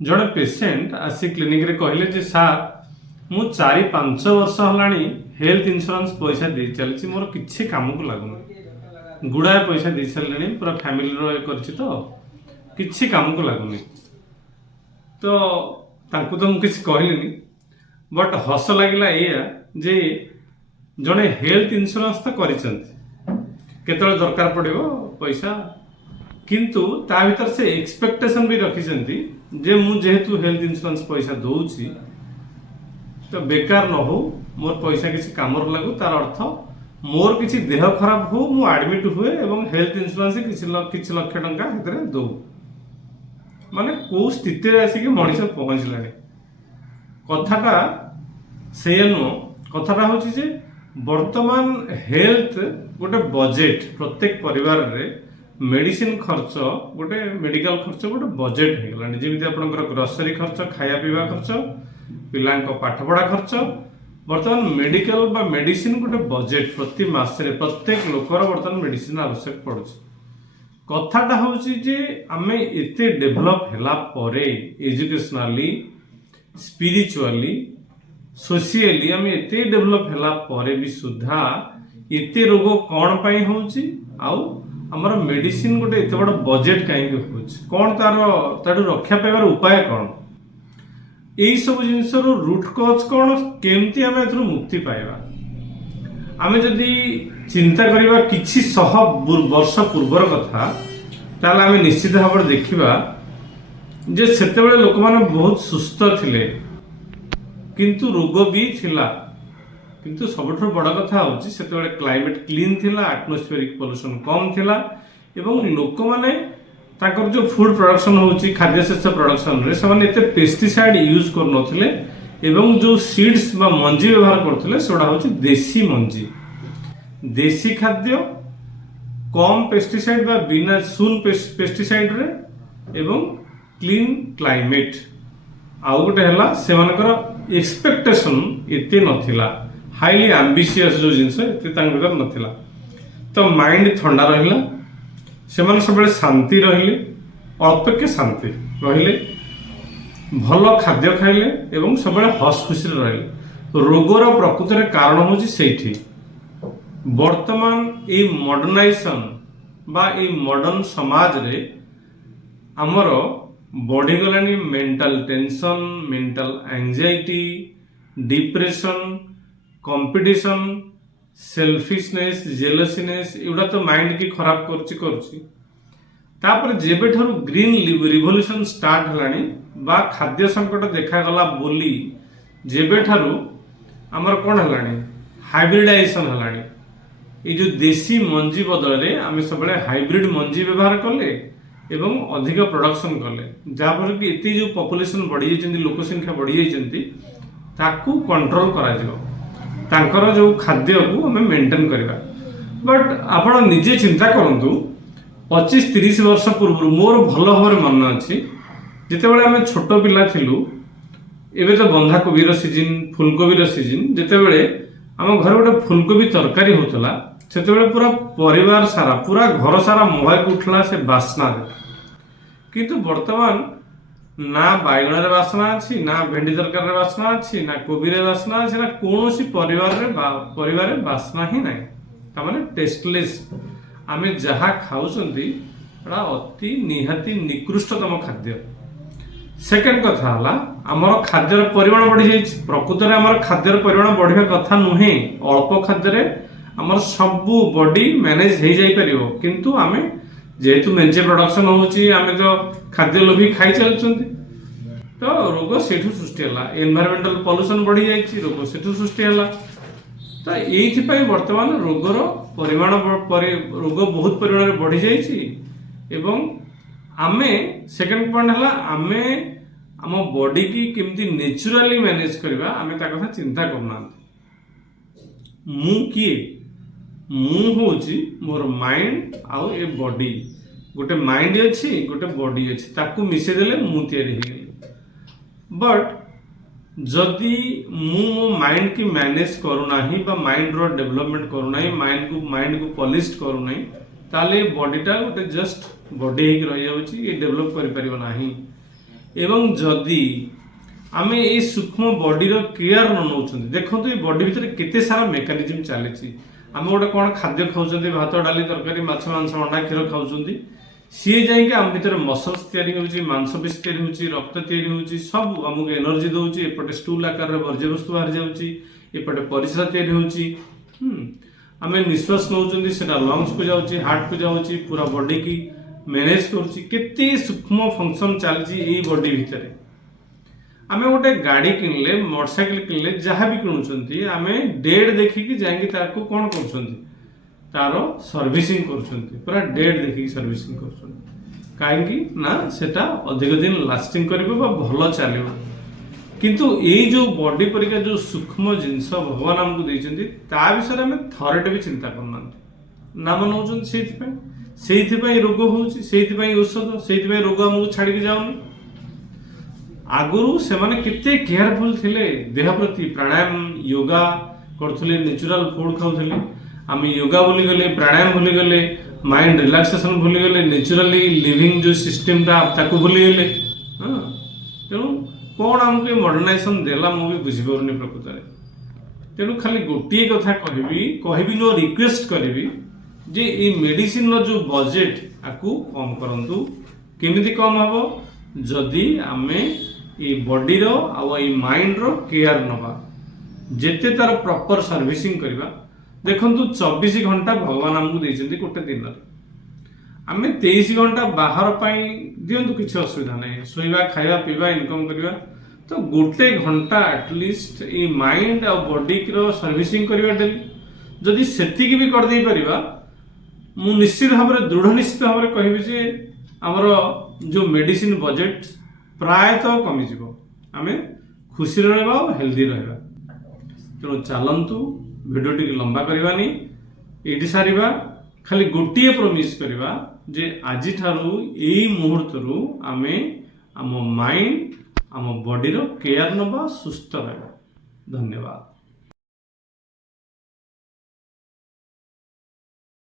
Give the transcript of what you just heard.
जड़े पेसेंट आसी क्लिनिक रे कहले जे सार मु 4-5 वर्ष हलाणी हेल्थ इंश्योरेंस पैसा दे चलछि मोर किछि काम को लागुनी गुड़ाए पैसा दे चलणी पूरा फैमिली रो करछि तो किछि काम को लागुनी तो तांकु तो मु किछि कहलिनी बट हस लागिला एया जे जड़े हेल्थ इंश्योरेंस तो करिसंती केतळे दरकार पड़िबो पैसा किंतु ता भीतर से एक्सपेक्टेशन भी रखिसंती जे मु जेहेतु हेल्थ इंश्योरेंस पैसा दउछि तो बेकार न हो मोर पैसा किसी काम लागू तार अर्थ मोर किसी देह खराब हो मु एडमिट हुए एवं हेल्थ इंश्योरेंस किसी लक्ष टंका हेतरे दो माने को स्थिति रे आसी के मଣିଷ पहुंचलानी कथाटा से नो कथाटा होची जे वर्तमान हेल्थ गोटे बजेट प्रत्येक परिवार रे मेडिसिन खर्च गोटे मेडिकल खर्च गोटे बजेट हो गलानी जेमिति आपनकर ग्रोसरी खर्च खाया पीवा खर्च पिलांको पाठपढ़ा खर्च वर्तमान मेडिकल बा मेडिसिन गोटे बजेट प्रति मास रे प्रत्येक लोकर वर्तमान मेडिसिन आवश्यक पड़ुछि कथाटा होछि जे आमे एते डेवलप हैला परे एजुकेशनली स्पिरिचुअली सोशियली आमे एते डेवलप हैला परे भी सुधा एते रोग कोन पई होछि आउ हमर मेडिसिन गोटे एते बड़ बजेट काहे होछि कोन तार रक्षा पाइबार उपाय कोन यही सब जिनस रूट कज कौन केमती आम ए मुक्ति पाइबा आम जदि चिंता करवा किछि शह वर्ष पूर्वर कथा ताले आम निश्चित भाव में देखा जे सेतेबेले लोक माने बहुत सुस्थ थिले किंतु रोग भी थिला किंतु सबठो बड़ कथा होछि सेतेबेले क्लाइमेट क्लीन थिला एटमॉस्फेरिक पोल्यूशन कम थिला एवं लोक माने ताकर जो फूड प्रोडक्शन होची खाद्य शस्य प्रोडक्शन रे समान एते पेस्टिसाइड यूज कर नथिले एवं जो सीड्स बा मंजी व्यवहार करथिले सेडा होची देसी मंजी देसी खाद्य कम पेस्टिसाइड बा बिना सुन पेस्टिसाइड रे एवं क्लीन क्लाइमेट आउ गोटे हला से मानकर एक्सपेक्टेशन एते नथिला हाईली एम्बिशियस जो जिंस एते तांग भीतर नथिला तो माइंड ठंडा रहिला से सब शांति रहिले अल्पके शांति रहिले भल खाद्य खाइले एवं सब हस खुशी रहिले रोगर प्रकृत रे कारण होची सेठी वर्तमान ए मॉडर्नाइजेशन बा ए मॉडर्न समाज रे हमर बढ़ी गलानी mental tension mental anxiety depression competition selfishness jealousness एवडा तो माइंड की खराब करछि तापर जेबे ठारू ग्रीन रिवोल्यूशन स्टार्ट हलानी बा खाद्य संकट देखा गला बोली जेबे ठारू हमर कोन हलानी हाइब्रिडाइजेशन हलानी ए जो देसी मंजी बदल रे आमे सबले हाइब्रिड मंजी व्यवहार करले एवं अधिक प्रोडक्शन करले जापर कि एते जो पॉपुलेशन बढ़ी जाइछन्ती लोक संख्या बढ़ी जाइछन्ती ताकू कंट्रोल करा जिवो तांकर जो खाद्य को हमें मेंटेन करवा बट आपण निजे चिंता करंतु 25-30 वर्ष पूर्व मोर भल भाव मन अच्छी जितेबाला आम छोट पिला थिलु एबे तो बंधा कोबीर सीजन फुलकोबीर सीजन जितेबाला आम घर गोटे फुलकोबी तरकारी होतला सेतेबाला पूरा परिवार सारा पूरा घर सारा महक उठला से बास्ना किंतु वर्तमान ना बैगण रे बासना अच्छी ना भेंडी तरकार रे बासना अच्छी ना कोबी रे बासना अच्छी ना कौन परिवार रे बासना ही ना तामाने टेस्टलेस आमे जहा खाउछंती एटा अति निहाती निकृष्टतम खाद्य सेकंड कथा हला हमर खाद्यर परिमाण बढ़ी जाय प्रकृत रे हमर खाद्यर परिमाण बढ़िया कथा नुहे अल्प खाद्य रे हमर सब बॉडी मैनेज हे जाय परिबो किंतु आमे जेहेतु मेंचे प्रोडक्शन होची आमे तो खाद्य लोभी खाई चलछंती तो रोग सेठु सृष्टि हला एनवायरमेंटल पोल्यूशन बढ़ी जायछि रोग सेठु सृष्टि हला तो एथि पय वर्तमान रोगर परिमाण रोग बहुत परिमाण रे बढ़ी जायछि एवं आमे सेकंड पॉइंट हला आमे हम बॉडी की केमती नेचुरली मैनेज करबा आमे ता कथा चिंता करना मु किए मु होची मोर माइंड आउ ए बॉडी गोटे माइंड अच्छी गोटे बॉडी अच्छी ताकू मिसे देले मु तैयारी हे गेली बट जदि मु मो माइंड की मैनेज करू नाही बा माइंड रो डेवलपमेंट करू नाही माइंड को पॉलिश करू नाही ताले बॉडीटा गोटे जस्ट बॉडी हे रही जाउची ए डेवलप करि परिबो नाही एवं जदि आमे ये सूक्ष्म बॉडीर केयर न नौछंती देखंतु ये बॉडी भितर केते सारा मेकानिज्म चलेछि आमे गोटे कोन खाद्य खाउछंती भात डाली तरकारी माछ मांस अंडा क्षीर खाउछंती सी जाइए आम भर मसल्स तैयारी मांसपेशी तैयारी रक्त तैयारी सब आमको एनर्जी दौर एपटे स्टूल आकार वर्ज्य वस्तु बाहर जापटे परिस्रा तैयारी आम निश्वास नौ लंग्स को जाऊँगी हार्ट को जाऊँगी पूरा बॉडी की मैनेज करते सूक्ष्म फंक्शन चलती बॉडी भितर आम गोटे गाड़ी किणले मोटरसाइकिल किणले जहाँ भी किणुंट आम डेट देखिकी जाकि कौन कर तार सर्विसिंग पूरा डेट देखिए सर्विसिंग कहीं ना सेटा अधिक दिन लास्टिंग करिबो भल चलो किंतु यही जो बॉडी परिका जो सूक्ष्म जिनस भगवान आमको देइछन्ति ता विषय में थरटे भी चिंता करना नाम नौछन से रोग होउछि औषध से रोग आमको छाड़ी जाऊनी आगुरु से माने केते केयरफुल थिले देह प्रति प्राणायाम योगा करथुले नेचुरल फूड खाउथुले आम योगा भूली गले प्राणायाम भूली गले माइंड रिलैक्सेशन भूली गले नेचुरली लिविंग जो सिस्टम ताकू भूली गले तेणु कौन आमको मॉडर्नाइजेशन देला मुझे बुझीपारे प्रकृत तेणु खाली गोटे कथा कहबी नो रिक्वेस्ट करी जे ये मेडिसिन जो बजेट आपको कम करंतु केमिति कम हबो जदि आमे ये बॉडी रो आ ये माइंड रो केयर नबा जेते तार प्रॉपर सर्विसिंग करबा देखंतु 24 घंटा भगवान आमको देइछन्ति गोटे दिन आम 23 घंटा बाहर पाई दिंतु किसी असुविधा नहीं शोवा खाଇବା पीवा इनकम करवा तो गोटे घंटा एटलिस्ट ये माइंड आ बॉडी रो सर्विसिंग करवा डेली जदि सेतिकी भी कर दे परिबा मु निश्चित भाव में दृढ़ निश्चित भाव में कहबी जे हमर जो मेडिसिन बजेट प्रायतः कमी जीवो आमे खुशी रहबा और हेल्दी रहबा तेणु चलंतु वीडियो टी लंबा करवानी ये सारिबा खाली गोटे प्रमिस करवा जे आज ठारू यही मुहूर्त आमे आम माइंड आम बॉडी रो केयर नबा सुस्थ रहबा। धन्यवाद।